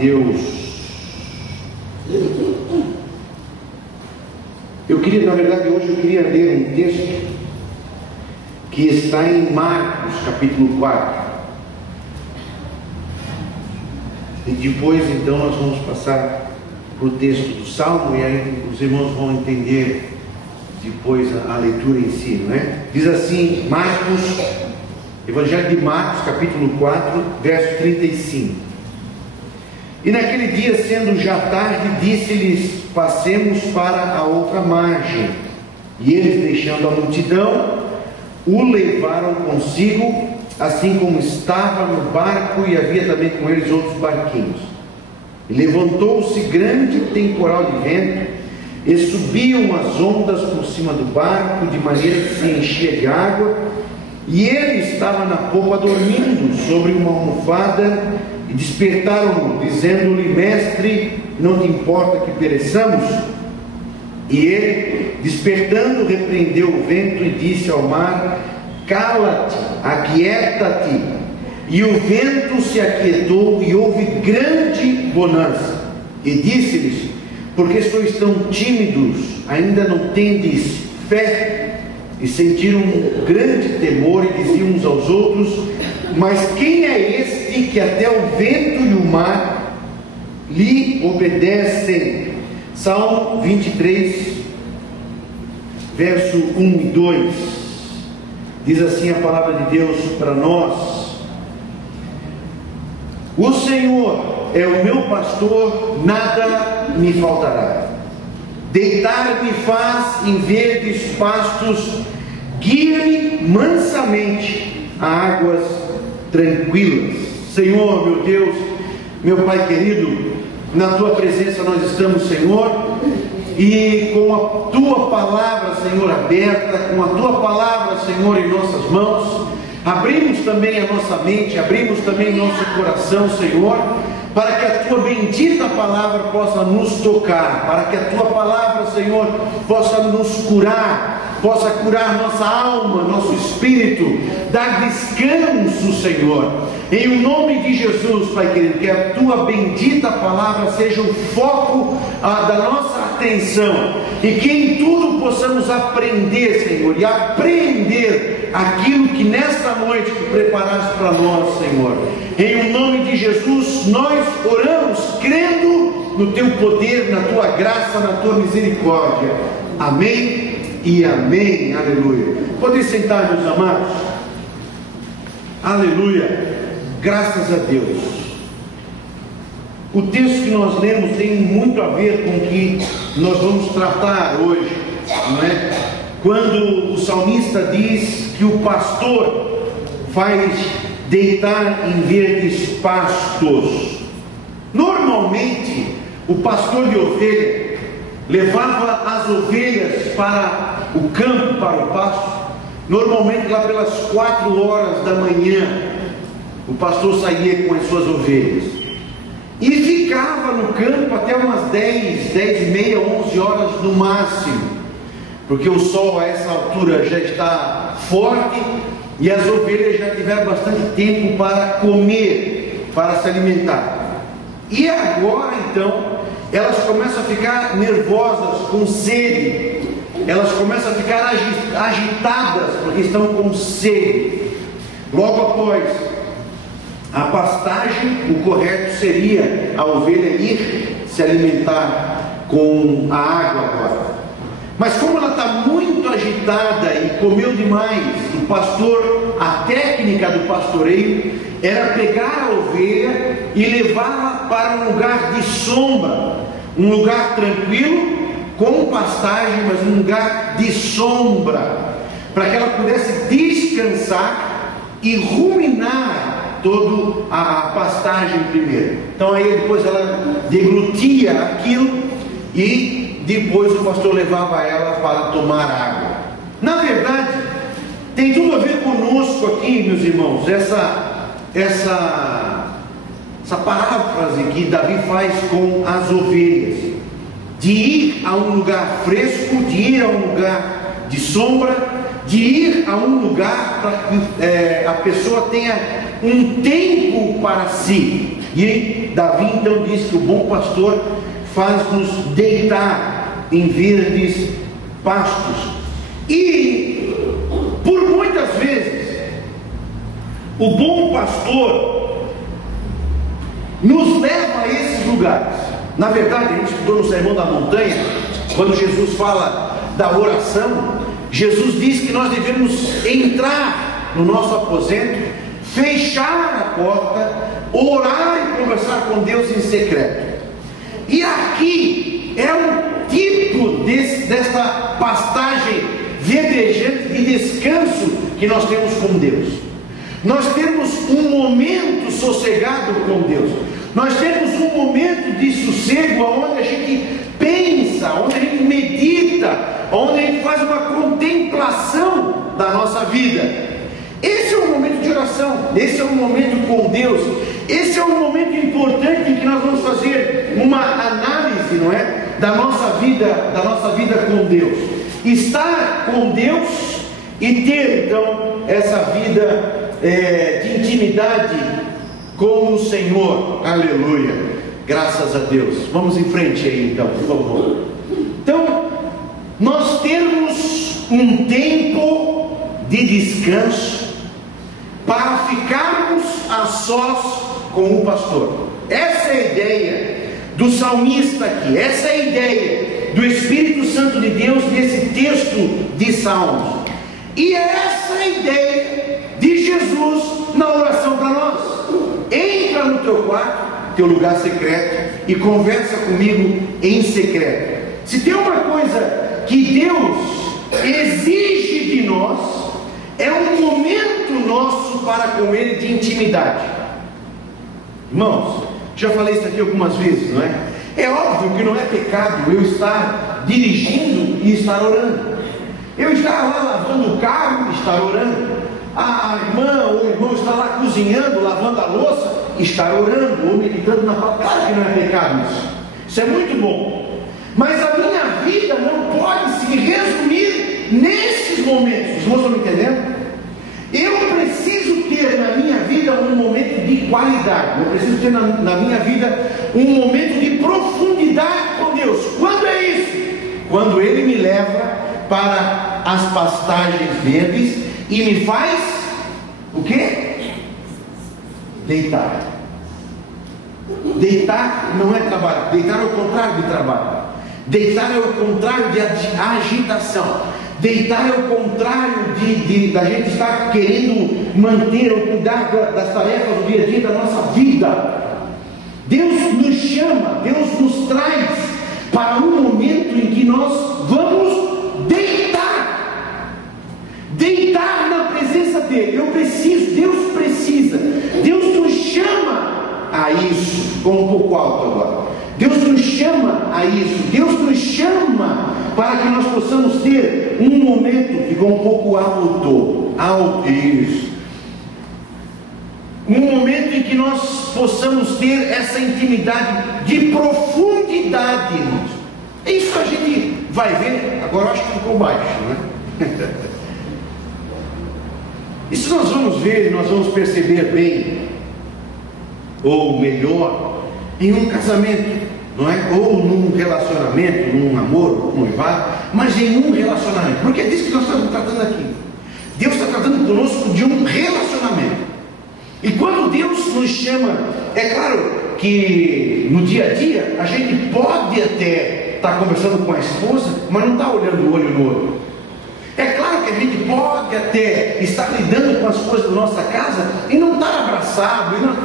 Deus. Na verdade, hoje eu queria ler um texto que está em Marcos, capítulo 4. E depois, então, nós vamos passar para o texto do Salmo, e aí os irmãos vão entender depois a leitura em si, não é? Diz assim, Marcos, Evangelho de Marcos, capítulo 4, verso 35. E naquele dia, sendo já tarde, disse-lhes: passemos para a outra margem. E eles, deixando a multidão, o levaram consigo, assim como estava no barco, e havia também com eles outros barquinhos. E levantou-se grande temporal de vento, e subiam as ondas por cima do barco, de maneira que se enchia de água, e ele estava na popa dormindo sobre uma almofada, e despertaram-no, dizendo-lhe: mestre, não te importa que pereçamos? E ele, despertando, repreendeu o vento e disse ao mar: cala-te, aquieta-te. E o vento se aquietou e houve grande bonança. E disse-lhes: porque sois tão tímidos, ainda não tendes fé? E sentiram um grande temor e diziam uns aos outros: mas quem é este que até o vento e o mar lhe obedecem? Salmo 23, verso 1 e 2. Diz assim a palavra de Deus para nós: o Senhor é o meu pastor, nada me faltará. Deitar-me faz em verdes pastos, guia-me mansamente a águas tranquilas. Senhor, meu Deus, meu Pai querido, na Tua presença nós estamos, Senhor, e com a Tua palavra, Senhor, aberta, com a Tua palavra, Senhor, em nossas mãos, abrimos também a nossa mente, abrimos também nosso coração, Senhor, para que a Tua bendita palavra possa nos tocar, para que a Tua palavra, Senhor, possa nos curar, possa curar nossa alma, nosso espírito, dar descanso, Senhor. Em o nome de Jesus, Pai querido, que a Tua bendita palavra seja o foco da nossa atenção, e que em tudo possamos aprender, Senhor, e apreender aquilo que nesta noite Tu preparaste para nós, Senhor. Em o nome de Jesus, nós oramos crendo no Teu poder, na Tua graça, na Tua misericórdia. Amém e amém. Aleluia. Podem sentar, meus amados. Aleluia. Graças a Deus. O texto que nós lemos tem muito a ver com o que nós vamos tratar hoje, não é? Quando o salmista diz que o pastor faz deitar em verdes pastos. Normalmente, o pastor de ovelha levava as ovelhas para o campo, para o pasto. Normalmente lá pelas 4 horas da manhã, o pastor saía com as suas ovelhas e ficava no campo até umas 10, 10 e meia, 11 horas no máximo, porque o sol a essa altura já está forte e as ovelhas já tiveram bastante tempo para comer, para se alimentar. E agora então elas começam a ficar nervosas, com sede, elas começam a ficar agitadas porque estão com sede. Logo após a pastagem, o correto seria a ovelha ir se alimentar com a água agora. Mas como ela está muito agitada e comeu demais, o pastor, a técnica do pastoreio era pegar a ovelha e levá-la para um lugar de sombra, um lugar tranquilo, com pastagem, mas um lugar de sombra, para que ela pudesse descansar e ruminar toda a pastagem primeiro. Então aí depois ela deglutia aquilo e depois o pastor levava ela para tomar água. Na verdade, tem tudo a ver conosco aqui, meus irmãos, essa paráfrase que Davi faz com as ovelhas, de ir a um lugar fresco, de ir a um lugar de sombra, de ir a um lugar para que a pessoa tenha um tempo para si. E Davi então diz que o bom pastor faz-nos deitar em verdes pastos. E por muitas vezes o bom pastor nos leva a esses lugares. Na verdade, a gente estudou no Sermão da Montanha, quando Jesus fala da oração, Jesus diz que nós devemos entrar no nosso aposento, fechar a porta, orar e conversar com Deus em secreto. E aqui é um tipo desta pastagem verdejante de descanso que nós temos com Deus. Nós temos um momento sossegado com Deus. Nós temos um momento de sossego onde a gente pensa, onde a gente medita, onde a gente faz uma contemplação da nossa vida. Esse é um momento de oração, esse é um momento com Deus, esse é um momento importante em que nós vamos fazer uma análise, não é? Da nossa vida com Deus. Estar com Deus e ter então essa vida de intimidade com o Senhor. Aleluia, graças a Deus. Vamos em frente aí então, por favor. Então, nós temos um tempo de descanso para ficarmos a sós com o pastor. Essa é a ideia do salmista aqui, essa é a ideia do Espírito Santo de Deus nesse texto de Salmos, e essa é a ideia de Jesus na oração para nós. Entra no teu quarto, teu lugar secreto, e conversa comigo em secreto. Se tem uma coisa que Deus exige de nós, é um momento nosso para com Ele de intimidade. Irmãos, já falei isso aqui algumas vezes, não é? É óbvio que não é pecado eu estar dirigindo e estar orando. Eu estar lá lavando o carro e estar orando. A irmã ou o irmão está lá cozinhando, lavando a louça, estar orando ou meditando na palavra. Claro que não é pecado isso. Isso é muito bom. Mas a minha vida não pode se resumir nesses momentos. Os irmãos estão me entendendo? Eu preciso ter na minha vida um momento de qualidade. Eu preciso ter na minha vida um momento de profundidade com Deus. Quando é isso? Quando Ele me leva para as pastagens verdes e me faz o quê? Deitar. Deitar não é trabalho. Deitar é o contrário de trabalho. Deitar é o contrário de agitação. Deitar é o contrário da gente estar querendo manter ou cuidar das tarefas do dia a dia da nossa vida. Deus nos chama, Deus nos traz para um momento em que nós vamos deitar. Deitar na presença dEle. Eu preciso, Deus precisa. Deus nos chama a isso. Ficou um pouco alto agora. Deus nos chama a isso. Deus nos chama para que nós possamos ter um momento, ficou um pouco alto, isso. Um momento em que nós possamos ter essa intimidade de profundidade, irmãos. Isso a gente vai ver, agora eu acho que ficou baixo, não é? Isso nós vamos ver, nós vamos perceber bem, ou melhor, em um casamento, não é? Ou num relacionamento, num namoro, num noivado, mas em um relacionamento, porque é disso que nós estamos tratando aqui. Deus está tratando conosco de um relacionamento. E quando Deus nos chama, é claro que no dia a dia a gente pode até estar conversando com a esposa, mas não está olhando olho no olho. É claro que a gente pode até estar lidando com as coisas da nossa casa e não estar abraçado. E não,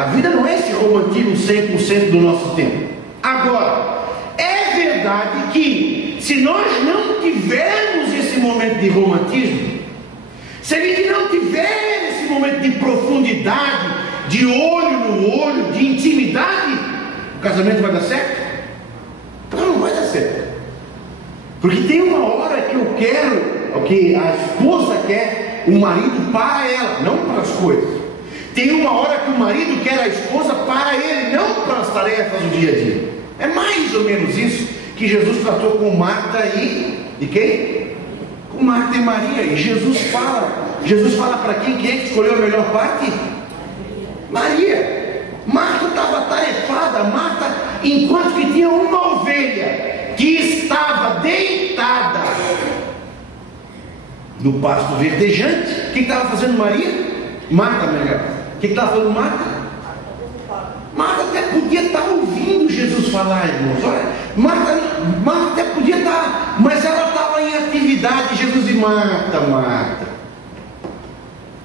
a vida não é esse romantismo 100% do nosso tempo. Agora, é verdade que se nós não tivermos esse momento de romantismo, se a gente não tiver esse momento de profundidade, de olho no olho, de intimidade, o casamento vai dar certo? Não vai dar certo. Porque tem uma hora que eu quero, o que a esposa quer, o marido para ela, não para as coisas. Tem uma hora que o marido quer a esposa para ele, não para as tarefas do dia a dia. É mais ou menos isso que Jesus tratou com Marta e quem? Com Marta e Maria. E Jesus fala para quem? Quem é que escolheu a melhor parte? Maria. Marta estava atarefada, Marta, enquanto que tinha uma ovelha que estava deitada no pasto verdejante. O que estava fazendo Maria? Marta, melhor. O que estava fazendo Marta? Marta até podia estar ouvindo Jesus falar, irmãos. Olha, Marta até podia estar, mas ela estava em atividade. Jesus e Marta.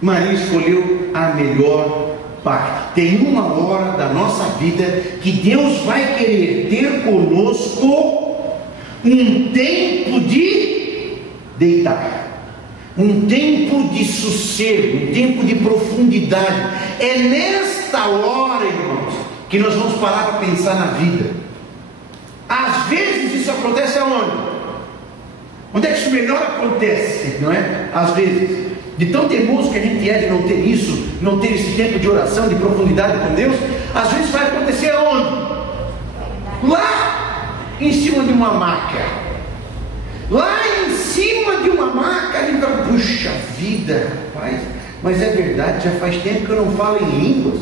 Maria escolheu a melhor parte. Tem uma hora da nossa vida que Deus vai querer ter conosco um tempo de deitar, um tempo de sossego, um tempo de profundidade. É nesta hora, irmãos, que nós vamos parar para pensar na vida. Às vezes isso acontece aonde? Onde é que isso melhor acontece, não é? Às vezes, de tão teimoso que a gente é de não ter isso, não ter esse tempo de oração, de profundidade com Deus, às vezes vai acontecer aonde? Lá em cima de uma maca. Lá em cima de uma maca, a gente fala, puxa vida, rapaz, mas é verdade, já faz tempo que eu não falo em línguas.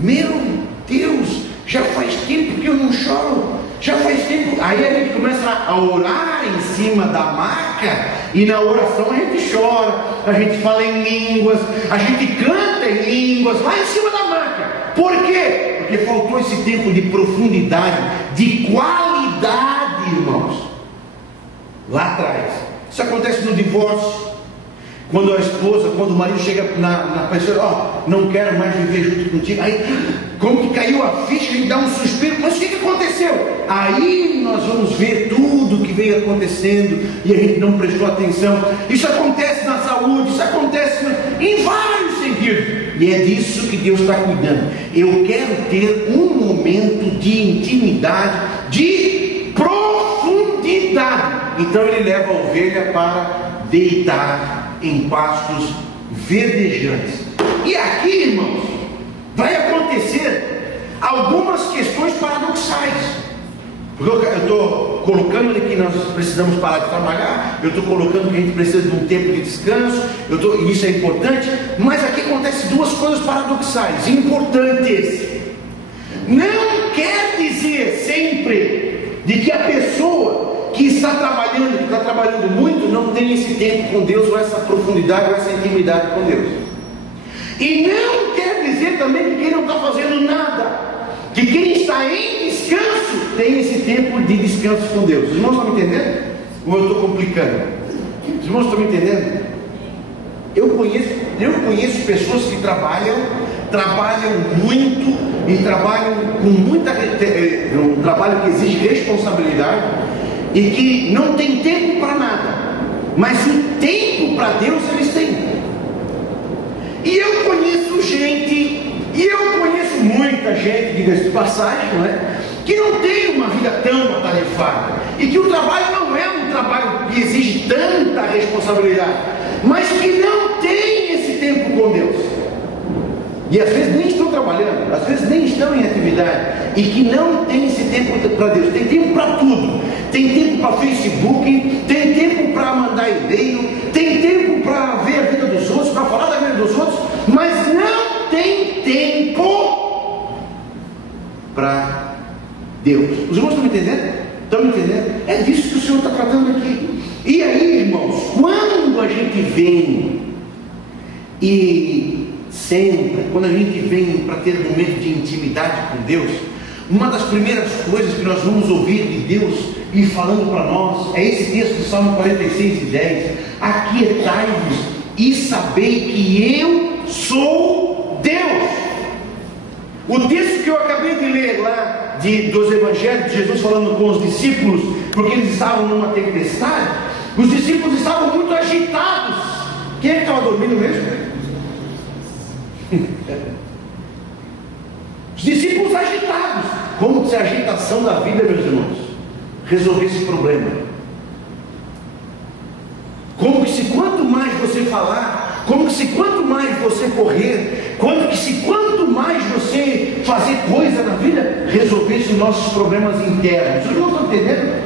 Meu Deus, já faz tempo que eu não choro. Já faz tempo. Aí a gente começa a orar em cima da maca, e na oração a gente chora, a gente fala em línguas, a gente canta em línguas, lá em cima da maca. Por quê? Porque faltou esse tempo de profundidade, de qualidade, irmãos. Lá atrás. Isso acontece no divórcio. Quando a esposa, quando o marido chega na pessoa, não quero mais viver junto contigo. Aí, como que caiu a ficha e dá um suspiro. Mas o que aconteceu? Aí nós vamos ver tudo que veio acontecendo e a gente não prestou atenção. Isso acontece na saúde, isso acontece em vários sentidos. E é disso que Deus está cuidando. Eu quero ter um momento de intimidade, de profundidade. Então ele leva a ovelha para deitar em pastos verdejantes. E aqui, irmãos, vai acontecer algumas questões paradoxais. Porque eu estou colocando aqui que nós precisamos parar de trabalhar, eu estou colocando que a gente precisa de um tempo de descanso, e isso é importante, mas aqui acontecem duas coisas paradoxais, importantes. Não quer dizer sempre de que a pessoa que está trabalhando muito, não tem esse tempo com Deus, ou essa profundidade, ou essa intimidade com Deus. E não quer dizer também que quem não está fazendo nada, que quem está em descanso, tem esse tempo de descanso com Deus. Os irmãos estão me entendendo? Ou eu estou complicando? Os irmãos estão me entendendo? Eu conheço pessoas que trabalham muito, e trabalham com um trabalho que exige responsabilidade, e que não tem tempo para nada, mas o tempo para Deus eles têm. E eu conheço muita gente, diga-se de passagem, não é? Que não tem uma vida tão atarefada, e que o trabalho não é um trabalho que exige tanta responsabilidade, mas que não tem esse tempo com Deus. E às vezes nem estão trabalhando, às vezes nem estão em atividade, e que não tem esse tempo para Deus. Tem tempo para tudo. Tem tempo para Facebook, tem tempo para mandar e-mail, tem tempo para ver a vida dos outros, para falar da vida dos outros, mas não tem tempo para Deus. Os irmãos estão me entendendo? Estão me entendendo? É disso que o Senhor está tratando aqui. E aí, irmãos, quando a gente vem e senta, quando a gente vem para ter um momento de intimidade com Deus, uma das primeiras coisas que nós vamos ouvir de Deus e falando para nós é esse texto do Salmo 46:10: aquietai-vos e sabei que eu sou Deus. O texto que eu acabei de ler lá dos evangelhos de Jesus falando com os discípulos, porque eles estavam numa tempestade, os discípulos estavam muito agitados. Quem é que estava dormindo mesmo? Os discípulos agitados. Como se a agitação da vida, meus irmãos, resolvesse esse problema? Como que se quanto mais você falar, como que se quanto mais você correr, quanto mais você fazer coisa na vida, resolvesse os nossos problemas internos. Vocês não estão entendendo?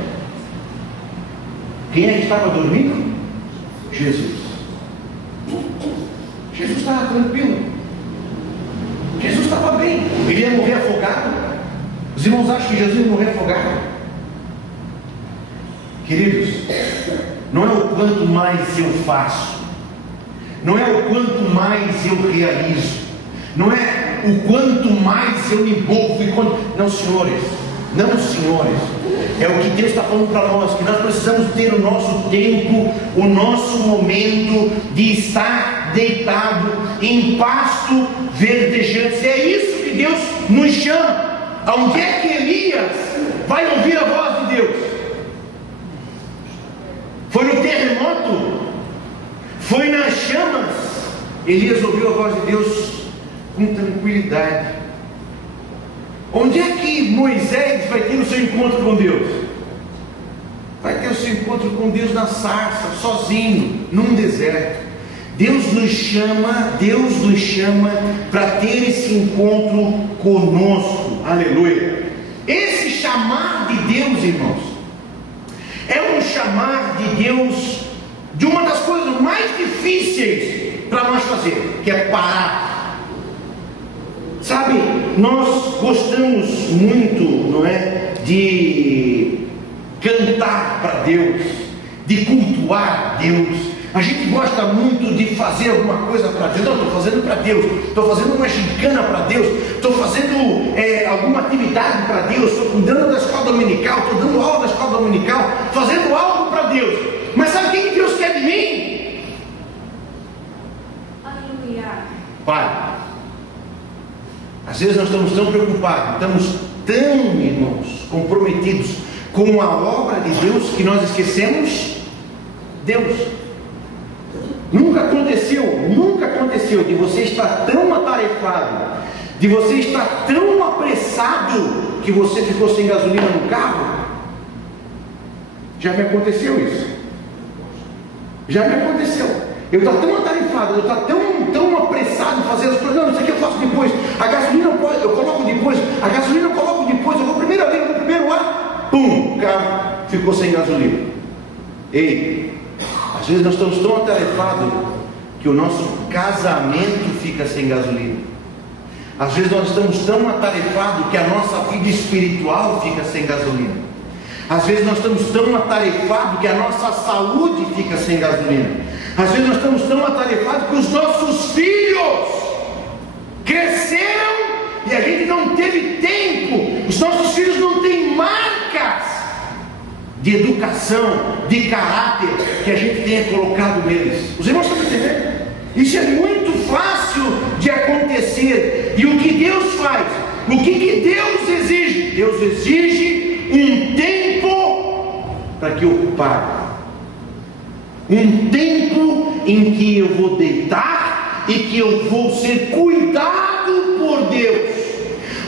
Quem é que estava dormindo? Jesus. Jesus estava tranquilo. Jesus estava bem. Ele ia morrer afogado. Os irmãos acham que Jesus ia morrer afogado? Queridos, não é o quanto mais eu faço, não é o quanto mais eu realizo, não é o quanto mais eu me envolvo e quanto... Não, senhores, é o que Deus está falando para nós, que nós precisamos ter o nosso tempo, o nosso momento de estar deitado em pasto verdejante. É isso que Deus nos chama. Onde é que Elias vai ouvir a voz de Deus? Foi no terremoto? Foi nas chamas? Elias ouviu a voz de Deus com tranquilidade. Onde é que Moisés vai ter o seu encontro com Deus? Vai ter o seu encontro com Deus na sarça, sozinho, num deserto. Deus nos chama para ter esse encontro conosco. Aleluia. Esse chamar de Deus, irmãos, é um chamar de Deus de uma das coisas mais difíceis para nós fazer, que é parar. Sabe, nós gostamos muito, não é, de cantar para Deus, de cultuar Deus. A gente gosta muito de fazer alguma coisa para Deus. Não, estou fazendo para Deus, estou fazendo uma gincana para Deus, estou fazendo alguma atividade para Deus, estou cuidando da escola dominical, estou dando aula da escola dominical, fazendo algo para Deus. Mas sabe o que Deus quer de mim? Aleluia. Pai, às vezes nós estamos tão preocupados, estamos tão, irmãos, comprometidos com a obra de Deus, que nós esquecemos Deus. Nunca aconteceu de você estar tão atarefado, de você estar tão apressado, que você ficou sem gasolina no carro? Já me aconteceu isso. Já me aconteceu. Eu estou tão atarefado, eu estou tão apressado em fazer as coisas. Não, isso aqui eu faço depois. A gasolina eu coloco depois. A gasolina eu coloco depois. Eu vou primeiro ali, eu vou primeiro lá. Pum, o carro ficou sem gasolina. Ei, às vezes nós estamos tão atarefados que o nosso casamento fica sem gasolina. Às vezes nós estamos tão atarefados que a nossa vida espiritual fica sem gasolina. Às vezes nós estamos tão atarefados que a nossa saúde fica sem gasolina. Às vezes nós estamos tão atarefados que os nossos filhos cresceram e a gente não teve tempo. Os nossos filhos não têm marcas de educação, de caráter que a gente tenha colocado neles. Os irmãos estão entendendo? Isso é muito fácil de acontecer. E o que Deus faz? O que Deus exige? Deus exige um tempo para que ocupar. Um tempo em que eu vou deitar e que eu vou ser cuidado por Deus.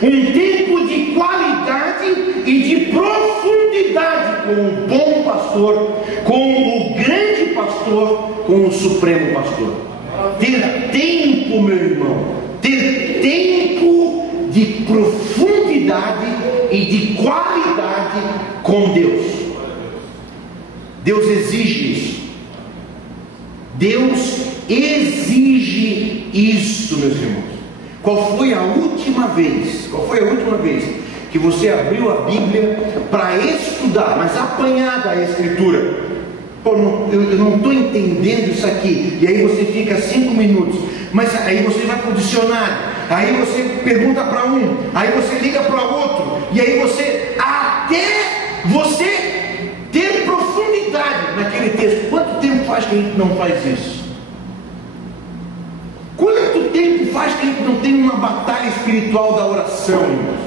Um tempo de qualidade e de profundidade com o bom pastor, com o grande pastor, com o supremo pastor. Ter tempo, meu irmão, ter tempo de profundidade e de qualidade com Deus. Deus exige isso. Deus exige isso, meus irmãos. Qual foi a última vez que você abriu a Bíblia para estudar, mas apanhada a Escritura? Pô, eu não estou entendendo isso aqui. E aí você fica 5 minutos, mas aí você vai para o dicionário, aí você pergunta para um, aí você liga para outro, e aí você, até você ter profundidade naquele texto. Quanto tempo faz que a gente não faz isso? Quanto tempo faz que a gente não tem uma batalha espiritual da oração, irmãos?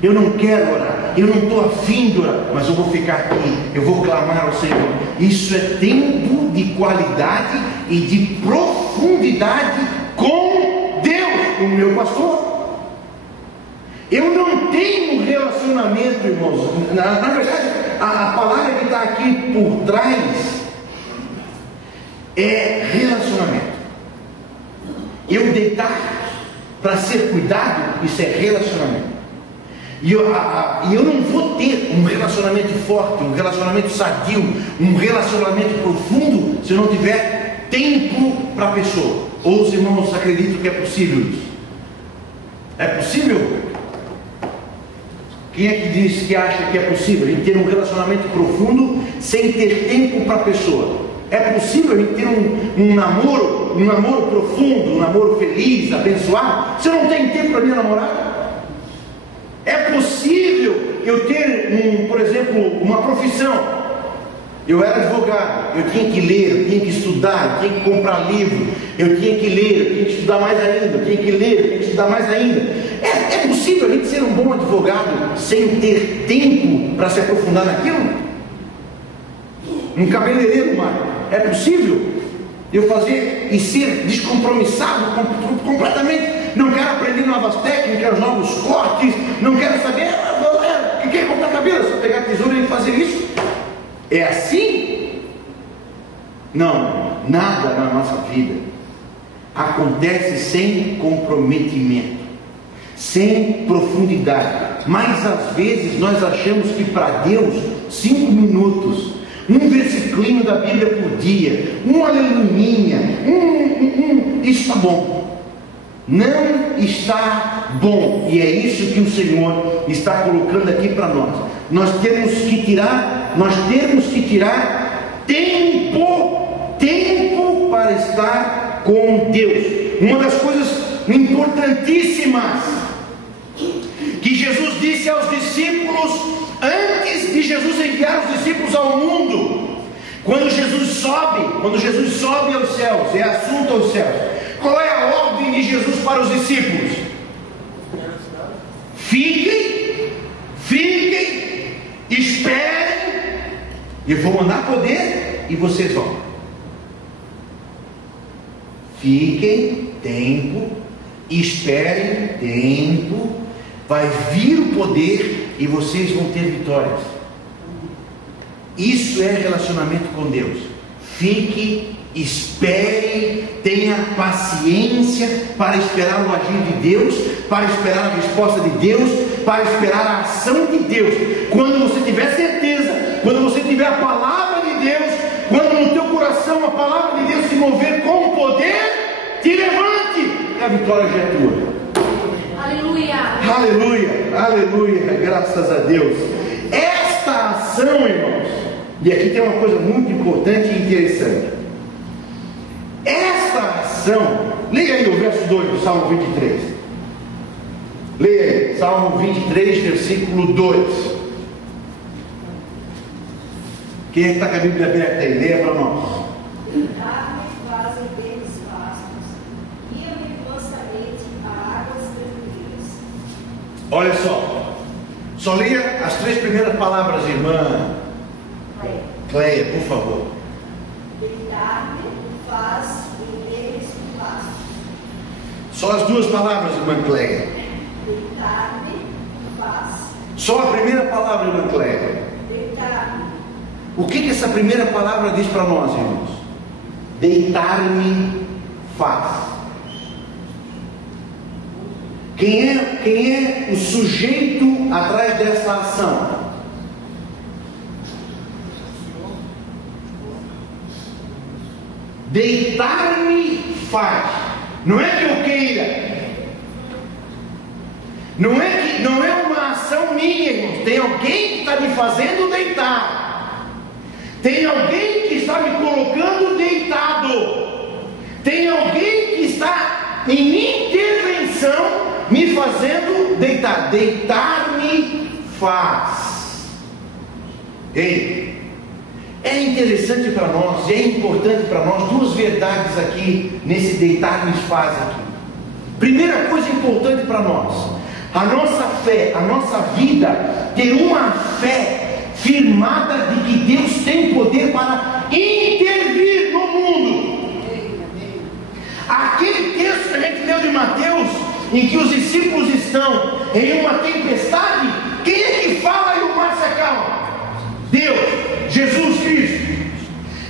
Eu não quero orar, eu não estou afim de orar, mas eu vou ficar aqui, eu vou clamar ao Senhor. Isso é tempo de qualidade e de profundidade com Deus, com o meu pastor. Eu não tenho um relacionamento, irmãos. Na verdade, a palavra que está aqui por trás é relacionamento. Eu deitar para ser cuidado, isso é relacionamento. E eu não vou ter um relacionamento forte, um relacionamento sadio, um relacionamento profundo, se eu não tiver tempo para a pessoa. Ou os irmãos acreditam que é possível isso? É possível? Quem é que diz que acha que é possível a gente ter um relacionamento profundo sem ter tempo para a pessoa? É possível a gente ter um namoro profundo, um namoro feliz, abençoado? Você não tem tempo para minha namorada? É possível eu ter, por exemplo, uma profissão? Eu era advogado, eu tinha que ler, eu tinha que estudar, eu tinha que comprar livro, eu tinha que ler, eu tinha que estudar mais ainda, eu tinha que ler, eu tinha que estudar mais ainda. É possível a gente ser um bom advogado sem ter tempo para se aprofundar naquilo? Um cabeleireiro, Mário, é possível eu fazer e ser descompromissado completamente? Não quero aprender novas técnicas, novos cortes, não quero saber o que é cortar cabelo, só pegar a tesoura e fazer isso. É assim? Não, nada na nossa vida acontece sem comprometimento, sem profundidade. Mas às vezes nós achamos que para Deus 5 minutos, um versículo da Bíblia por dia, um aleluia, isso está bom. Não está bom, e é isso que o Senhor está colocando aqui para nós. Nós temos que tirar tempo para estar com Deus. Uma das coisas importantíssimas que Jesus disse aos discípulos antes de Jesus enviar os discípulos ao mundo, quando Jesus sobe aos céus, é assunto aos céus, qual é a ordem de Jesus para os discípulos? Fiquem, esperem, e vou mandar poder, e vocês vão. Fiquem, tempo, esperem, tempo, vai vir o poder e vocês vão ter vitórias. Isso é relacionamento com Deus. Fique, espere, tenha paciência para esperar o agir de Deus, para esperar a resposta de Deus, para esperar a ação de Deus. Quando você tiver certeza, quando você tiver a palavra de Deus, quando no teu coração a palavra de Deus se mover com poder, te levante, e a vitória já é tua. Aleluia, aleluia, aleluia, graças a Deus. Esta ação, irmãos, e aqui tem uma coisa muito importante e interessante. Esta ação, leia aí o verso 2 do Salmo 23. Leia aí, Salmo 23, versículo 2. Quem é que está com a Bíblia aberta aí? Leia para nós. Dá-me fazem verdes pastos, guia-me mansamente a águas tranquilas. Olha só leia as 3 primeiras palavras, irmã Cleia, por favor. Deitar-me faz em verdes pastos. Só as 2 palavras, irmã Cleia. Deitar-me faz. Só a primeira palavra, irmã Cleia. Deitar-me. O que essa primeira palavra diz para nós, irmãos? Deitar-me faz. Quem é o sujeito atrás dessa ação? Deitar-me faz. Não é que eu queira. Não é uma ação minha, irmãos. Tem alguém que está me fazendo deitar. Tem alguém que está me colocando deitado. Tem alguém que está em intervenção me fazendo deitar. Deitar-me faz. Ei, é interessante para nós, é importante para nós 2 verdades aqui nesse deitar-me faz aqui. Primeira coisa importante para nós, a nossa fé, a nossa vida, ter uma fé firmada de que Deus tem poder para intervir no mundo. Aquele texto que a gente leu de Mateus, em que os discípulos estão em uma tempestade, quem é que fala e o mar se acalma? Deus, Jesus Cristo.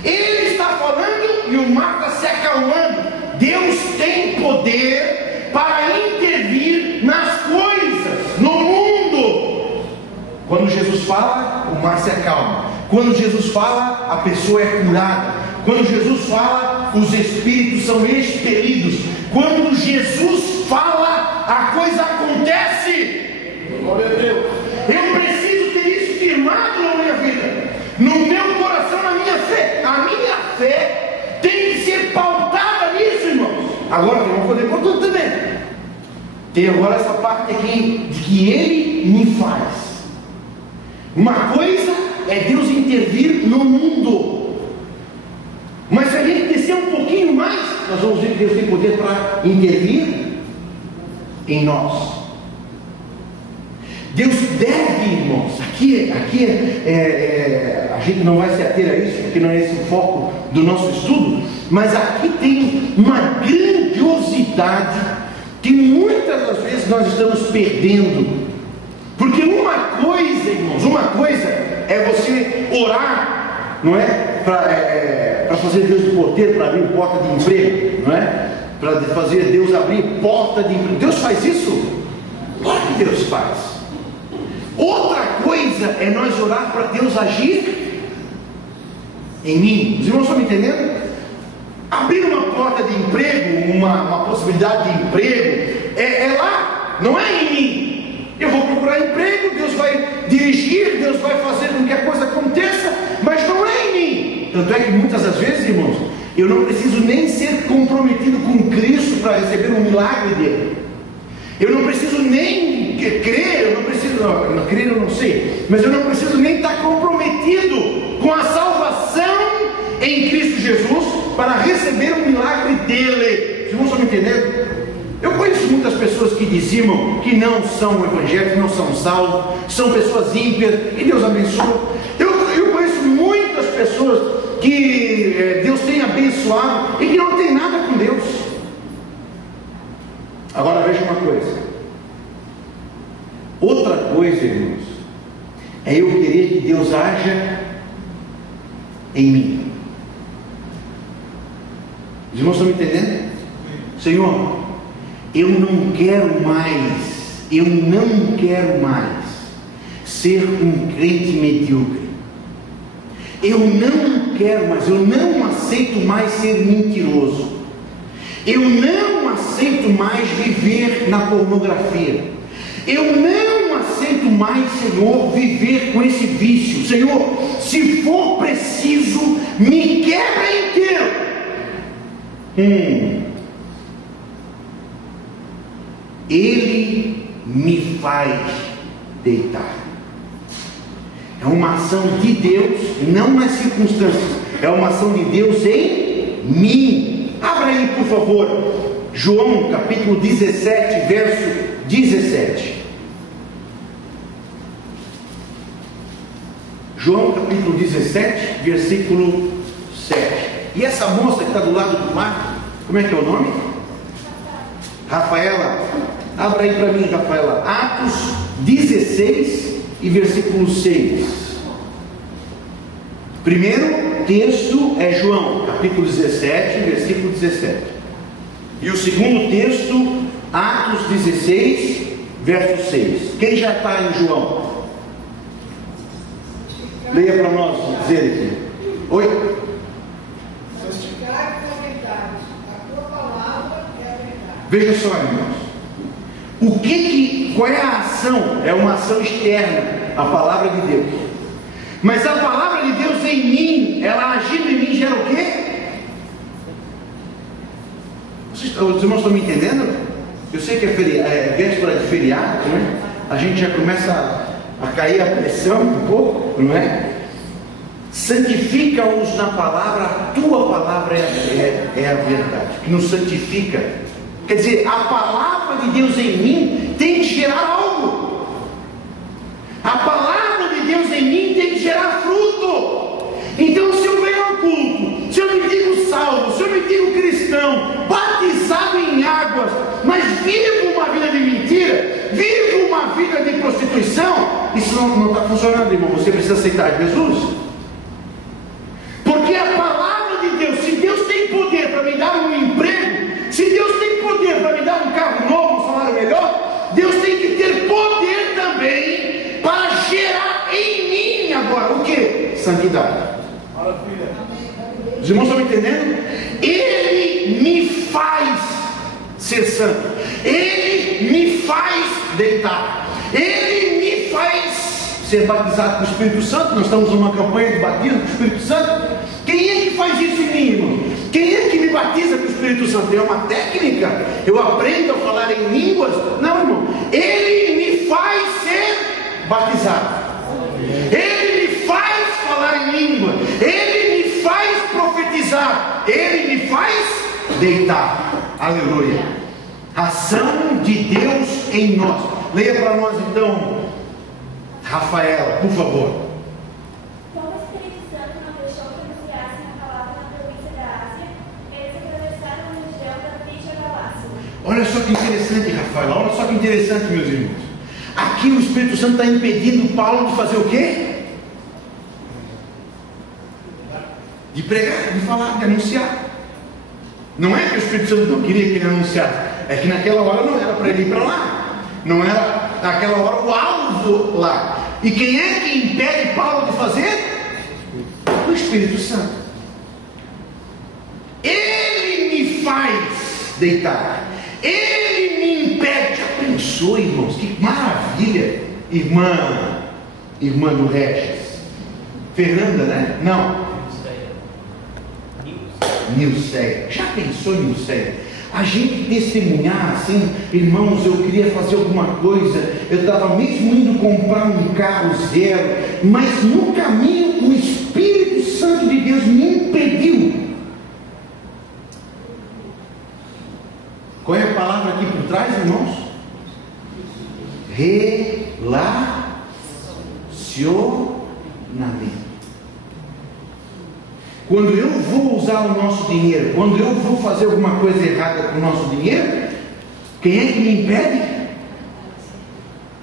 Ele está falando e o mar está se acalmando. Deus tem poder para intervir nas coisas, no mundo. Quando Jesus fala, o mar se acalma. Quando Jesus fala, a pessoa é curada. Quando Jesus fala, os espíritos são expelidos. Quando Jesus fala, a coisa acontece. Glória a Deus. Eu preciso ter isso firmado na minha vida, no meu coração, na minha fé. A minha fé tem que ser pautada nisso, irmãos. Agora tem uma coisa importante também. Tem agora essa parte aqui de que Ele me faz. Uma coisa é Deus intervir no mundo, mas se a gente descer um pouquinho mais, nós vamos ver que Deus tem poder para intervir em nós. Deus deve, irmãos, aqui a gente não vai se ater a isso, porque não é esse o foco do nosso estudo, mas aqui tem uma grandiosidade que muitas das vezes nós estamos perdendo. Porque uma coisa, irmãos, é você orar, não é? Para fazer Deus de porteiro, para abrir porta de emprego, não é? Para fazer Deus abrir porta de emprego. Deus faz isso? Claro que Deus faz. Outra coisa é nós orar para Deus agir em mim. Os irmãos estão me entendendo? Abrir uma porta de emprego, uma possibilidade de emprego, é lá, não é em mim. Eu vou procurar emprego, Deus vai dirigir, Deus vai fazer com que a coisa aconteça, mas não é em mim. Tanto é que muitas das vezes, irmãos, eu não preciso nem ser comprometido com Cristo para receber um milagre dele. Eu não preciso nem crer, eu não preciso, não crer eu não sei, mas eu não preciso nem estar comprometido com a salvação em Cristo Jesus para receber um milagre dele. Vocês estão me entendendo? Eu conheço muitas pessoas que dizimam, que não são evangélicos, não são salvos, são pessoas ímpias, e Deus abençoa. Eu conheço muitas pessoas que Deus tem abençoado e que não tem nada com Deus. Agora veja uma coisa. Outra coisa, irmãos, é eu querer que Deus haja em mim. Os irmãos estão me entendendo? Senhor, eu não quero mais ser um crente medíocre. Eu não aceito mais ser mentiroso. Eu não aceito mais viver na pornografia. Eu não aceito mais, Senhor, viver com esse vício. Senhor, se for preciso, me quebra inteiro. Ele me faz deitar. É uma ação de Deus, não nas circunstâncias. É uma ação de Deus em mim. Abra aí, por favor, João capítulo 17, verso 17. João capítulo 17, versículo 7. E essa moça que está do lado do mar, como é que é o nome? Rafaela. Abra aí para mim, Rafaela. Atos 16 e versículo 6. Primeiro texto é João, capítulo 17, versículo 17. E o segundo texto, Atos 16, verso 6. Quem já está em João? Leia para nós, dizer aqui. Oi? Santificai com a verdade. A tua palavra é a verdade. Veja só, irmãos. Qual é a ação? É uma ação externa, a palavra de Deus. Mas a palavra de Deus em mim, ela agindo em mim, gera o quê? Os irmãos estão me entendendo? Eu sei que é véspera de feriado, não é? A gente já começa a cair a pressão um pouco, não é? Santifica-os na palavra, a tua palavra é a verdade, que nos santifica. Quer dizer, a palavra de Deus em mim tem que gerar algo. A palavra de Deus em mim tem que gerar fruto. Então, se eu venho ao culto, se eu me digo salvo, se eu me digo cristão, batizado em águas, mas vivo uma vida de mentira, vivo uma vida de prostituição, isso não está funcionando, irmão. Você precisa aceitar Jesus. Porque a palavra de Deus, se Deus tem poder para me dar um emprego, se Deus tem poder para me dar um carro novo, um salário melhor, Deus tem que ter poder também para gerar em mim agora o que? Santidade. Os irmãos estão me entendendo? Ele me faz ser santo. Ele me faz deitar. Ele me faz ser batizado com o Espírito Santo. Nós estamos numa campanha de batismo com o Espírito Santo. Quem é que faz isso em mim, irmão? Quem é que me batiza com o Espírito Santo? É uma técnica? Eu aprendo a falar em línguas? Não, irmão. Ele me faz ser batizado. Ele me faz falar em língua. Ele me faz profetizar. Ele me faz deitar. Aleluia. Ação de Deus em nós. Leia para nós então, Rafaela, por favor. Como o Espírito Santo não deixou que anunciassem a palavra na província da Ásia, eles atravessaram a região da Frígia Galácia. Olha só que interessante, Rafaela. Olha só que interessante, meus irmãos. Aqui o Espírito Santo está impedindo Paulo de fazer o quê? De pregar, de falar, de anunciar. Não é que o Espírito Santo não queria que ele anunciasse, é que naquela hora não era para ele ir para lá, não era naquela hora o alvo lá. E quem é que impede Paulo de fazer? O Espírito Santo. Ele me faz deitar, ele me impede. Já pensou, irmãos? Que maravilha. Irmã do Regis, Fernanda, né? Não, Nilceia. Já pensou, Nilceia? A gente testemunhar assim, irmãos, eu queria fazer alguma coisa, eu estava mesmo indo comprar um carro zero, mas no caminho o Espírito Santo de Deus me impediu. Qual é a palavra aqui por trás, irmãos? Relacionamento. Quando eu vou usar o nosso dinheiro, quando eu vou fazer alguma coisa errada com o nosso dinheiro, quem é que me impede?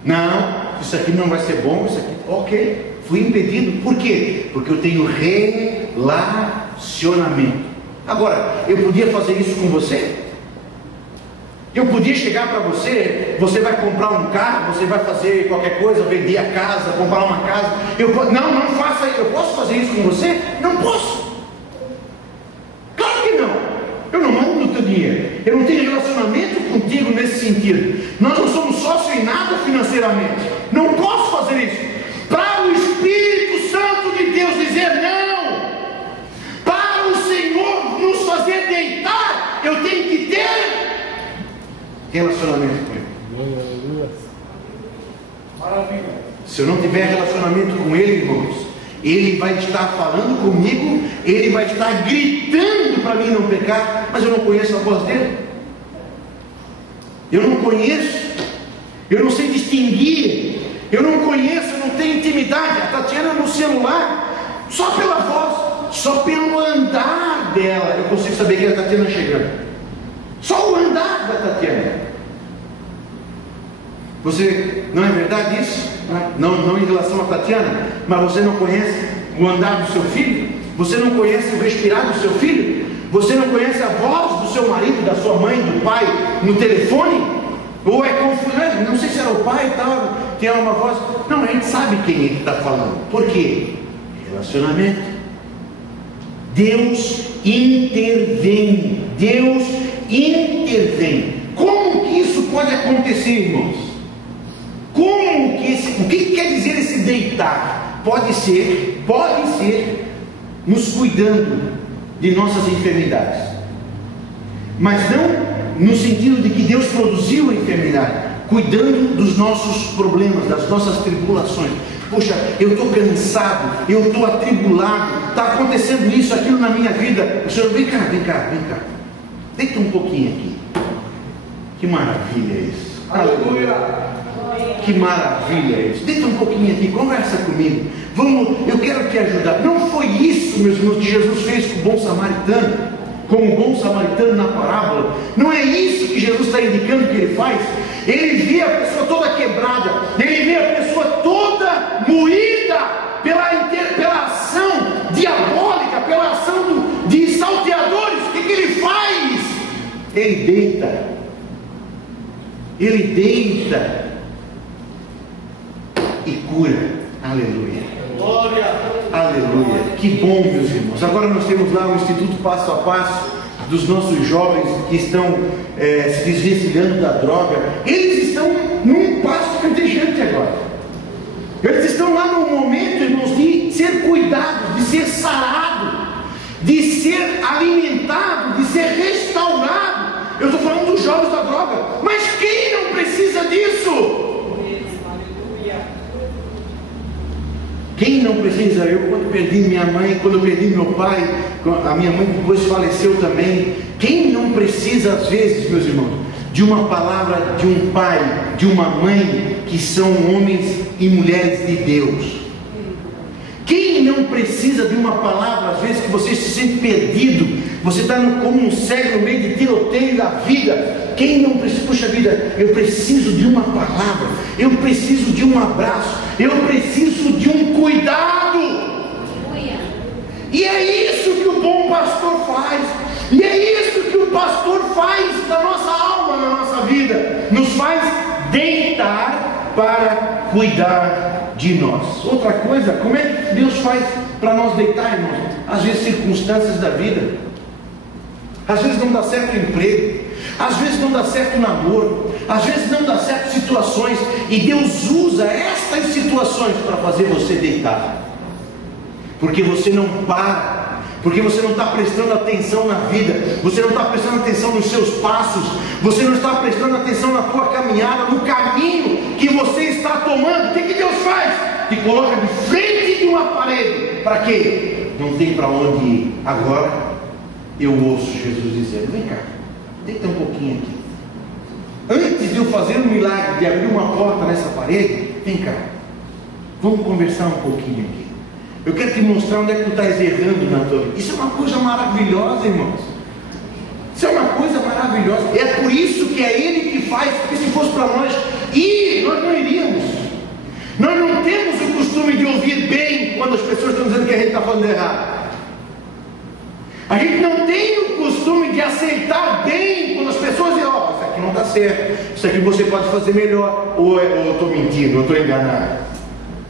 Não, isso aqui não vai ser bom, isso aqui, ok, fui impedido. Por quê? Porque eu tenho relacionamento. Agora, eu podia fazer isso com você? Eu podia chegar para você, você vai comprar um carro, você vai fazer qualquer coisa, vender a casa, comprar uma casa. Não faça isso. Eu posso fazer isso com você? Não posso. Claro que não. Eu não mando no teu dinheiro. Eu não tenho relacionamento contigo nesse sentido. Nós não somos sócios em nada financeiramente. Não posso fazer isso. Para o Espírito Santo de Deus dizer não, para o Senhor nos fazer deitar, eu tenho que ter relacionamento com Ele. Maravilha. Se eu não tiver relacionamento com Ele, irmãos, Ele vai estar falando comigo, Ele vai estar gritando para mim não pecar, mas eu não conheço a voz dele. Eu não conheço, eu não sei distinguir, eu não conheço, eu não tenho intimidade. A Tatiana no celular, só pela voz, só pelo andar dela, eu consigo saber que é a Tatiana chegando. Só o andar da Tatiana. Você, não é verdade isso? Não em relação a Tatiana, mas você não conhece o andar do seu filho? Você não conhece o respirar do seu filho? Você não conhece a voz do seu marido, da sua mãe, do pai no telefone? Ou é confuso? Não sei se era o pai e tal, tinha uma voz. Não, a gente sabe quem ele está falando. Por quê? Relacionamento. Deus intervém. Deus intervém. Como que isso pode acontecer, irmãos? Como que o que quer dizer esse deitar? Pode ser nos cuidando de nossas enfermidades, mas não no sentido de que Deus produziu a enfermidade, cuidando dos nossos problemas, das nossas tribulações. Poxa, eu estou cansado, eu estou atribulado, está acontecendo isso, aquilo na minha vida. O Senhor, vem cá, deita um pouquinho aqui. Que maravilha é isso. Aleluia. Que maravilha é isso. Deita um pouquinho aqui, conversa comigo. Eu quero te ajudar. Não foi isso, meus irmãos, que Jesus fez com o bom samaritano, como o bom samaritano na parábola. Não é isso que Jesus está indicando que ele faz. Ele vê a pessoa toda quebrada, ele vê a pessoa toda moída pela ação diabólica, pela ação de salteadores. O que ele faz? Ele deita e cura. Aleluia. Glória. Aleluia. Que bom, meus irmãos. Agora nós temos lá o Instituto Passo a Passo. dos nossos jovens que estão se desvencilhando da droga, eles estão num passo verdejante agora. Eles estão lá no momento, irmãos, de ser cuidados, de ser sarado, de ser alimentado, de ser restaurado. Eu estou falando dos jovens da droga, mas quem não precisa disso? Quem não precisa? Eu, quando perdi minha mãe, quando eu perdi meu pai, a minha mãe depois faleceu também. Quem não precisa, às vezes, meus irmãos, de uma palavra de um pai, de uma mãe, que são homens e mulheres de Deus? Quem não precisa de uma palavra, às vezes, que você se sente perdido, você está como um cego no meio de tiroteio da vida? Quem não precisa? Puxa vida, eu preciso de uma palavra, eu preciso de um abraço, eu preciso de um cuidado. E é isso que o bom pastor faz, e é isso que o pastor faz da nossa alma, na nossa vida, nos faz deitar para cuidar de nós. Outra coisa, como é que Deus faz para nós deitar, irmãos? Às vezes circunstâncias da vida, às vezes não dá certo o emprego, às vezes não dá certo o namoro, às vezes não dá certo situações, e Deus usa estas situações para fazer você deitar, porque você não para, porque você não está prestando atenção na vida, você não está prestando atenção nos seus passos, você não está prestando atenção na tua caminhada, no caminho que você está tomando. O que Deus faz? Te coloca de frente de uma parede. Para quê? Não tem para onde ir. Agora eu ouço Jesus dizendo: vem cá, deita um pouquinho aqui. Antes de eu fazer um milagre de abrir uma porta nessa parede, vem cá, vamos conversar um pouquinho aqui. Eu quero te mostrar onde é que tu estás errando na tua vida. Isso é uma coisa maravilhosa, irmãos. Isso é uma coisa maravilhosa. É por isso que é Ele que faz. Porque se fosse para nós ir, nós não iríamos. Nós não temos o costume de ouvir bem quando as pessoas estão dizendo que a gente está fazendo errado. A gente não tem o costume de aceitar bem quando as pessoas dizem: ó, isso aqui não está certo, isso aqui você pode fazer melhor. Ou eu estou mentindo, ou estou enganado.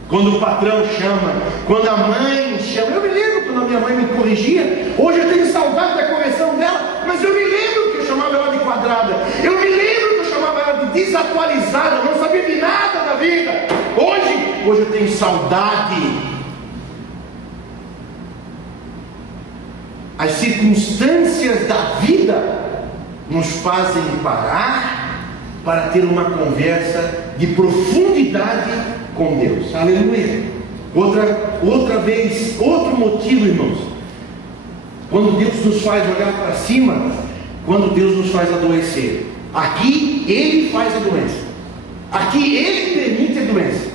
Quando o patrão chama, quando a mãe chama, eu me lembro quando a minha mãe me corrigia. Hoje eu tenho saudade da correção dela, mas eu me lembro que eu chamava ela de quadrada, eu me lembro que eu chamava ela de desatualizada, não sabia de nada da vida. Hoje eu tenho saudade. As circunstâncias da vida nos fazem parar para ter uma conversa de profundidade com Deus. Aleluia. Outra vez, outro motivo, irmãos, quando Deus nos faz olhar para cima, quando Deus nos faz adoecer. Aqui Ele faz a doença, aqui Ele permite a doença,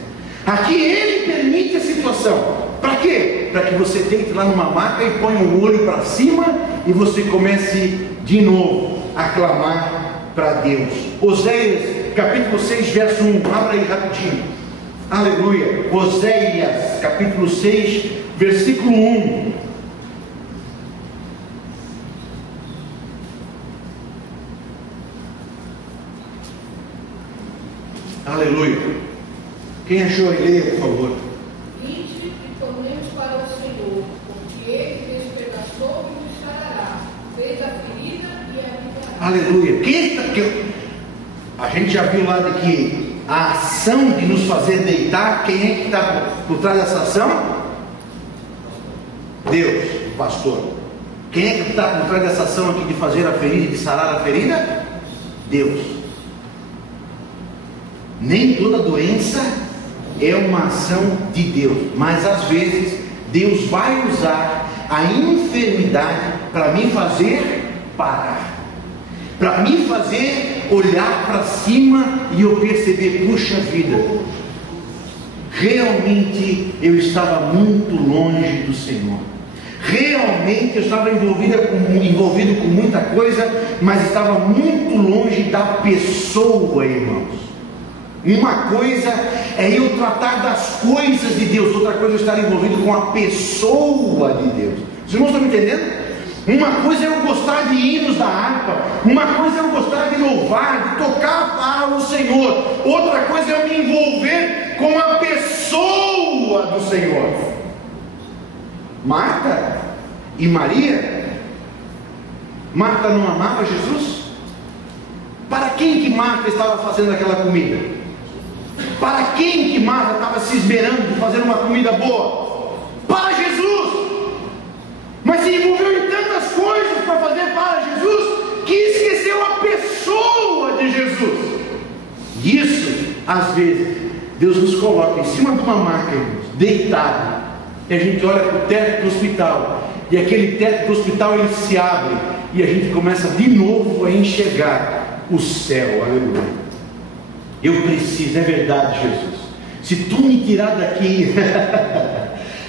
aqui Ele permite a situação. Para quê? Para que você deite lá numa maca e ponha o olho para cima e você comece de novo a clamar para Deus. Oséias capítulo 6 verso 1, abra aí rapidinho. Aleluia. Oséias capítulo 6 versículo 1. Aleluia. Quem achou aí, leia, por favor. Vinde e tornemos para o Senhor, porque Ele despedaçou e nos sarará, fez a ferida e a viverá. Aleluia. A gente já viu lá de que a ação de nos fazer deitar, quem é que está por trás dessa ação? Deus, o pastor. Quem é que está por trás dessa ação aqui de fazer a ferida, de sarar a ferida? Deus. Nem toda doença é uma ação de Deus, mas às vezes Deus vai usar a enfermidade para me fazer parar, para me fazer olhar para cima e eu perceber: puxa vida, realmente eu estava muito longe do Senhor, realmente eu estava envolvido com muita coisa, mas estava muito longe da pessoa, irmãos. Uma coisa é eu tratar das coisas de Deus, outra coisa é eu estar envolvido com a pessoa de Deus. Os irmãos estão me entendendo? Uma coisa é eu gostar de hinos da harpa, uma coisa é eu gostar de louvar, de tocar para o Senhor, outra coisa é eu me envolver com a pessoa do Senhor. Marta e Maria Marta não amava Jesus? Para quem que Marta estava fazendo aquela comida? Para quem que Marta estava se esmerando de fazer uma comida boa? Para Jesus! Mas se envolveu em tantas coisas para fazer para Jesus, que esqueceu a pessoa de Jesus. E isso, às vezes, Deus nos coloca em cima de uma maca, deitado, e a gente olha para o teto do hospital, e aquele teto do hospital ele se abre, e a gente começa de novo a enxergar o céu. Aleluia. Eu preciso, é verdade, Jesus, se tu me tirar daqui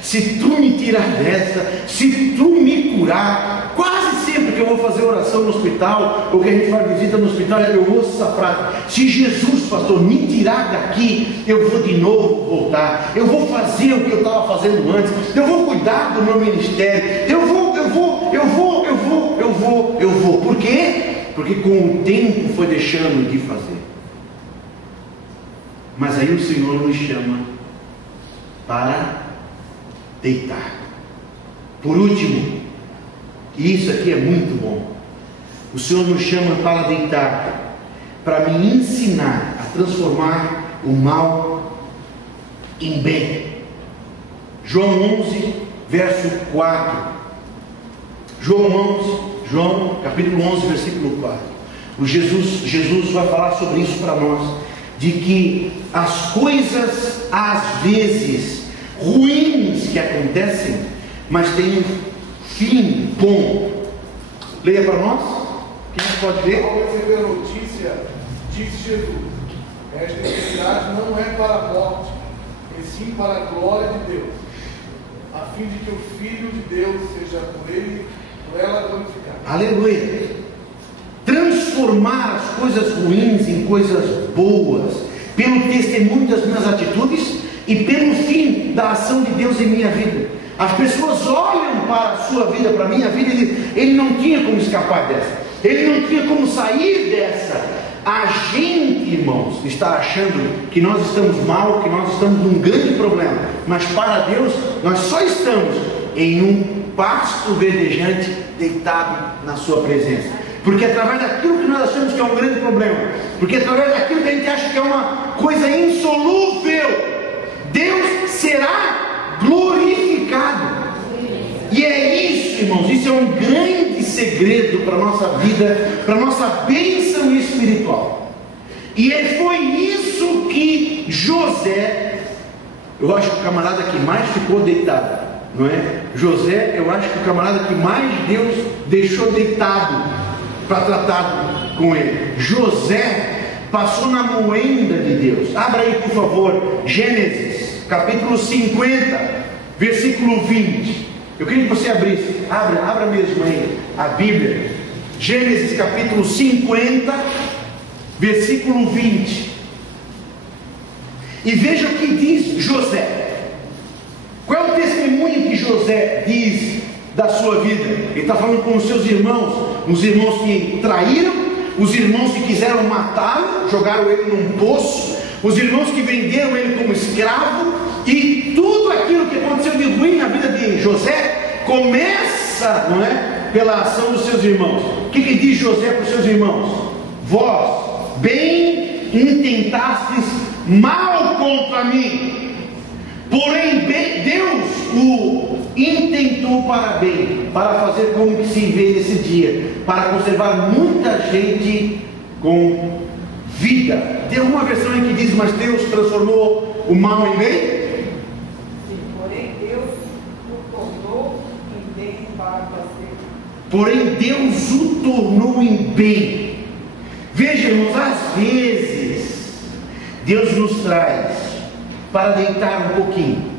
se tu me tirar dessa, se tu me curar, quase sempre que eu vou fazer oração no hospital, ou que a gente faz visita no hospital, eu ouço essa frase: se Jesus, pastor, me tirar daqui, eu vou de novo voltar, eu vou fazer o que eu estava fazendo antes, eu vou cuidar do meu ministério, eu vou. Por quê? Porque com o tempo foi deixando de fazer. Mas aí o Senhor nos chama para deitar. Por último, e isso aqui é muito bom, o Senhor nos chama para deitar, para me ensinar a transformar o mal em bem. João 11, verso 4. João capítulo 11, versículo 4. Jesus vai falar sobre isso para nós, de que as coisas às vezes ruins que acontecem, mas tem um fim bom. Leia para nós. Quem pode ler? Ao receber a notícia, disse Jesus: esta enfermidade não é para a morte, e sim para a glória de Deus, a fim de que o Filho de Deus seja por ela glorificado. Aleluia. Transformar as coisas ruins em coisas boas, pelo testemunho das minhas atitudes e pelo fim da ação de Deus em minha vida. As pessoas olham para a sua vida, para a minha vida, e dizem: ele não tinha como escapar dessa, ele não tinha como sair dessa. A gente, irmãos, está achando que nós estamos mal, que nós estamos num grande problema, mas para Deus nós só estamos em um pasto verdejante, deitado na sua presença. Porque através daquilo que nós achamos que é um grande problema, porque através daquilo que a gente acha que é uma coisa insolúvel, Deus será glorificado. E é isso, irmãos, isso é um grande segredo para a nossa vida, para a nossa bênção espiritual. E foi isso que José, eu acho que o camarada que mais ficou deitado, não é? José, eu acho que o camarada que mais Deus deixou deitado para tratar com ele. José passou na moenda de Deus. Abra aí, por favor, Gênesis capítulo 50, versículo 20. Eu queria que você abrisse, abra mesmo aí a Bíblia. Gênesis capítulo 50, versículo 20. E veja o que diz José. Qual é o testemunho que José diz da sua vida? Ele está falando com os seus irmãos, os irmãos que traíram, os irmãos que quiseram matá-lo, jogaram ele num poço, os irmãos que venderam ele como escravo, e tudo aquilo que aconteceu de ruim na vida de José começa, não é, pela ação dos seus irmãos. O que diz José para os seus irmãos? Vós bem intentastes mal contra mim, porém Deus o intentou para bem, para fazer como que se vê nesse dia, para conservar muita gente com vida. Tem alguma versão em que diz: mas Deus transformou o mal em bem? Sim, porém Deus o tornou em bem para fazer. Porém Deus o tornou em bem. Veja, irmãos, às vezes Deus nos traz para deitar um pouquinho,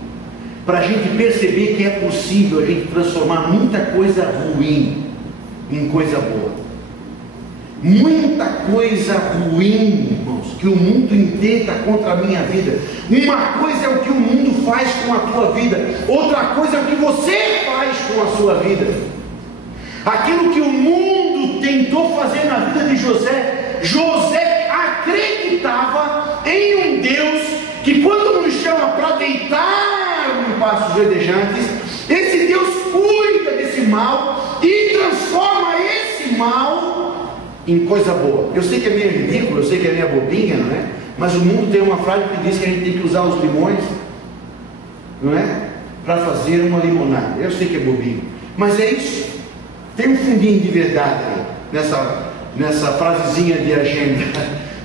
para a gente perceber que é possível a gente transformar muita coisa ruim em coisa boa. Muita coisa ruim, irmãos, que o mundo intenta contra a minha vida. Uma coisa é o que o mundo faz com a tua vida, outra coisa é o que você faz com a sua vida. Aquilo que o mundo tentou fazer na vida de José, José acreditava em um Deus que, quando nos chama para deitar em pastos verdejantes, esse Deus cuida desse mal e transforma esse mal em coisa boa. Eu sei que é meio ridículo, eu sei que é meio bobinha, não é? Mas o mundo tem uma frase que diz que a gente tem que usar os limões, não é? Para fazer uma limonada. Eu sei que é bobinho, mas é isso. Tem um fundinho de verdade nessa frasezinha de agenda.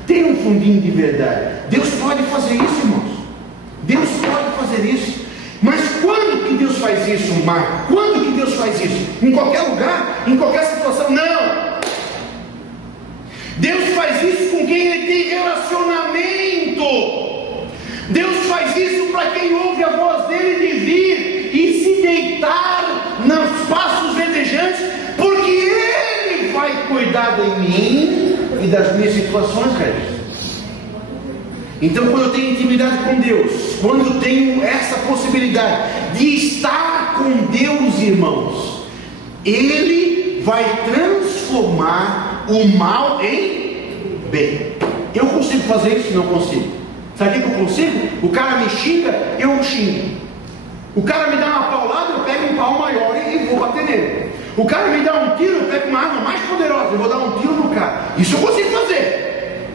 Tem um fundinho de verdade. Deus pode fazer isso, irmãos. Deus pode fazer isso. Mas quando que Deus faz isso, Marco? Quando que Deus faz isso? Em qualquer lugar? Em qualquer situação? Não! Deus faz isso com quem Ele tem relacionamento. Deus faz isso para quem ouve a voz dEle de vir e se deitar nos pastos verdejantes, porque Ele vai cuidar de mim e das minhas situações, Regis. Então, quando eu tenho intimidade com Deus, quando eu tenho essa possibilidade de estar com Deus, irmãos, Ele vai transformar o mal em bem. Eu consigo fazer isso? Não consigo. Sabe o que eu consigo? O cara me xinga, eu o xingo. O cara me dá uma paulada, eu pego um pau maior e vou bater nele. O cara me dá um tiro, eu pego uma arma mais poderosa, eu vou dar um tiro no cara. Isso eu consigo fazer.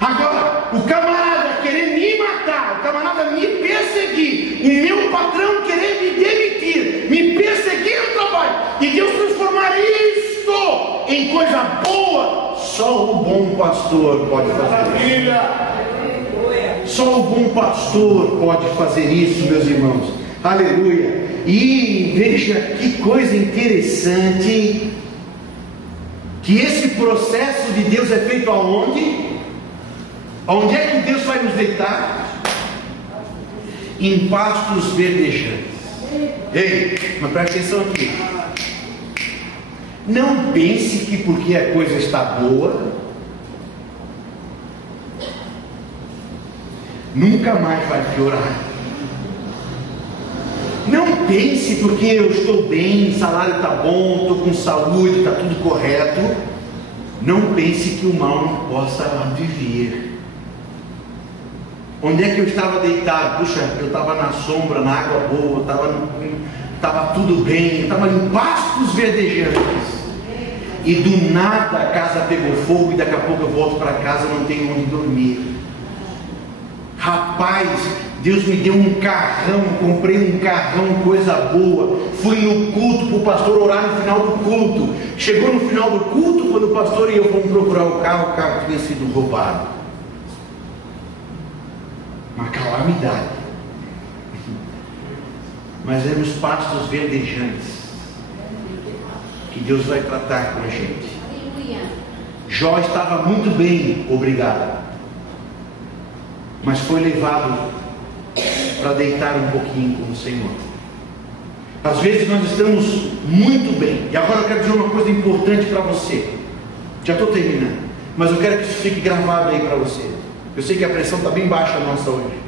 Agora, o camarada querer me matar, o camarada me perseguir, o meu patrão querer me demitir, me perseguir no trabalho, e Deus transformar isto em coisa boa, só o bom pastor pode fazer isso. Só o bom pastor pode fazer isso, meus irmãos. Aleluia. E veja que coisa interessante, que esse processo de Deus é feito aonde? Onde é que Deus vai nos deitar? Em pastos verdejantes. Ei, mas presta atenção aqui. Não pense que porque a coisa está boa, nunca mais vai piorar. Não pense porque eu estou bem, salário está bom, estou com saúde, está tudo correto. Não pense que o mal não possa vir. Onde é que eu estava deitado? Puxa, eu estava na sombra, na água boa, estava tudo bem, eu estava em pastos verdejantes. E do nada a casa pegou fogo e daqui a pouco eu volto para casa e não tenho onde dormir. Rapaz, Deus me deu um carrão, comprei um carrão, coisa boa. Fui no culto para o pastor orar no final do culto. Chegou no final do culto, quando o pastor e eu fomos procurar o carro tinha sido roubado. Uma calamidade. Mas é nos pastos verdejantes que Deus vai tratar com a gente. Jó estava muito bem, obrigado, mas foi levado para deitar um pouquinho com o Senhor. Às vezes nós estamos muito bem, e agora eu quero dizer uma coisa importante para você. Já estou terminando, mas eu quero que isso fique gravado aí para você. Eu sei que a pressão está bem baixa nossa hoje,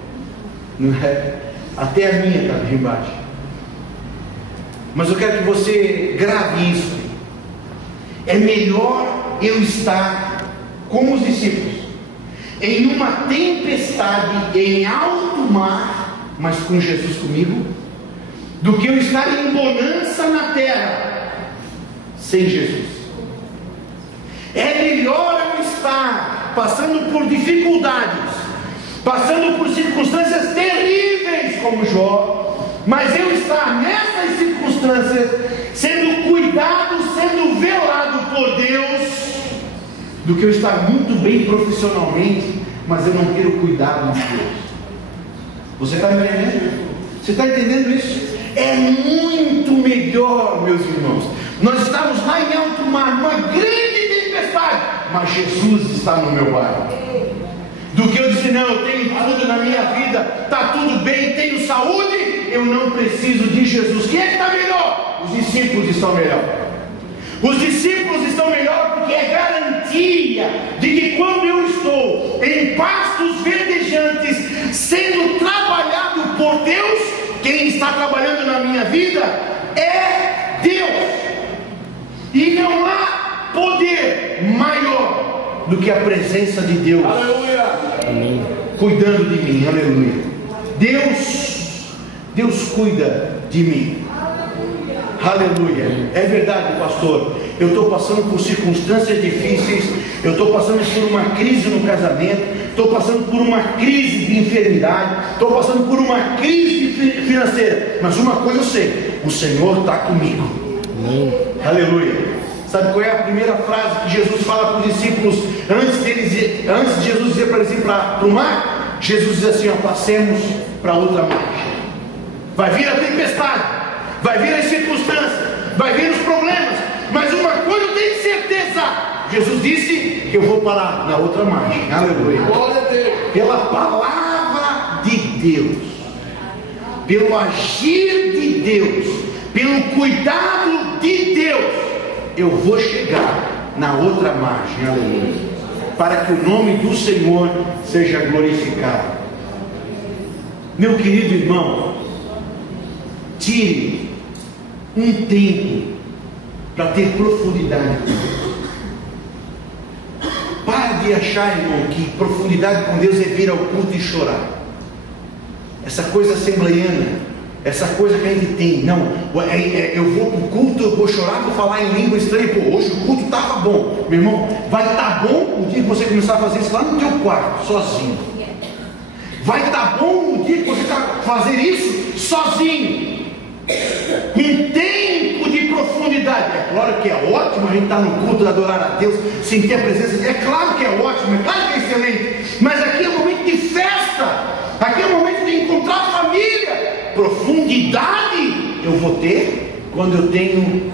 não é? Até a minha está bem baixa. Mas eu quero que você grave isso. É melhor eu estar com os discípulos em uma tempestade em alto mar, mas com Jesus comigo, do que eu estar em bonança na terra sem Jesus. É melhor eu estar passando por dificuldades, passando por circunstâncias terríveis como Jó, mas eu estar nessas circunstâncias sendo cuidado, sendo velado por Deus, do que eu estar muito bem profissionalmente, mas eu não ter o cuidado de Deus. Você está entendendo? Você está entendendo isso? É muito melhor, meus irmãos, nós estamos lá em alto mar, numa grande tempestade, mas Jesus está no meu barco, do que eu dizer, não, eu tenho tudo na minha vida, está tudo bem, tenho saúde, eu não preciso de Jesus. Quem é que está melhor? Os discípulos estão melhor. Os discípulos estão melhor porque é garantia de que quando eu estou em pastos verdejantes, sendo trabalhado por Deus, quem está trabalhando na minha vida é Deus. E não há poder maior do que a presença de Deus. Aleluia. Cuidando de mim. Aleluia. Deus cuida de mim. Aleluia. É verdade, pastor. eu estou passando por circunstâncias difíceis, eu estou passando por uma crise no casamento, estou passando por uma crise de enfermidade, estou passando por uma crise financeira, mas uma coisa eu sei, o Senhor está comigo. Aleluia. Sabe qual é a primeira frase que Jesus fala para os discípulos antes de Jesus dizer para eles ir para o mar? Jesus diz assim: ó, passemos para outra margem. Vai vir a tempestade, vai vir as circunstâncias, vai vir os problemas, mas uma coisa eu tenho certeza: Jesus disse que eu vou parar na outra margem. Aleluia. Glória a Deus. Pela palavra de Deus, pelo agir de Deus, pelo cuidado de Deus, eu vou chegar na outra margem. Aleluia. Para que o nome do Senhor seja glorificado. Meu querido irmão, tire um tempo para ter profundidade. Para de achar, irmão, que profundidade com Deus é vir ao culto e chorar. Essa coisa assembleiana, essa coisa que a gente tem, não, eu vou para o culto, eu vou chorar, vou falar em língua estranha, pô, hoje o culto estava bom. Meu irmão, vai estar bom o dia que você começar a fazer isso lá no teu quarto, sozinho. Vai estar bom o dia que você fazer isso sozinho, com tempo de profundidade. É claro que é ótimo a gente estar no culto, adorar a Deus, sentir a presença. É claro que é ótimo, é claro que é excelente, mas aqui é um momento de festa, aqui é um momento de encontrar família. Profundidade eu vou ter quando eu tenho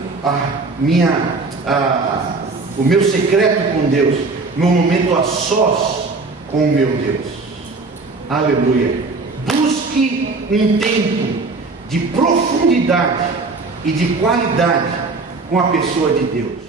o meu secreto com Deus, meu momento a sós com o meu Deus. Aleluia. Busque um tempo de profundidade e de qualidade com a pessoa de Deus.